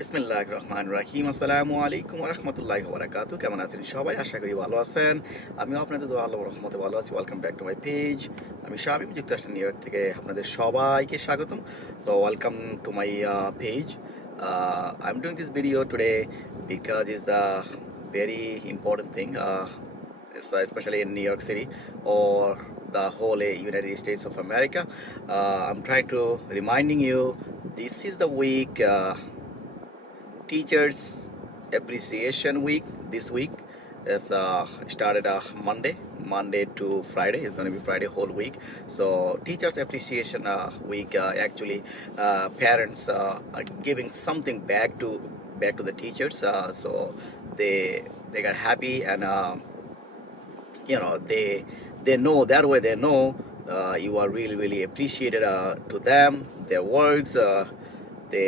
বিসমিল্লাহির রহমানির রহিম। আসসালামু আলাইকুম ওয়া রাহমাতুল্লাহি ওয়া বারাকাতুহু। কেমন আছেন সবাই? আশা করি ভালো আছেন। আমিও আপনাদের দোয়া আল্লাহর রহমতে ভালো আছি। Welcome back to my page. আমি শামীম, যুক্তরাষ্ট্রের নিউ ইয়র্ক থেকে আপনাদের সবাইকে স্বাগতম। তো welcome to my page. I'm doing this video today because it's a very important thing, especially in New York City or the whole United States of America. I'm trying to reminding you this is the week. Teachers Appreciation Week. This week is started Monday to Friday. It's going to be Friday whole week. So Teachers Appreciation Week, actually parents are giving something back to the teachers. So they got happy, and they know that way. They know you are really appreciated to them, their works.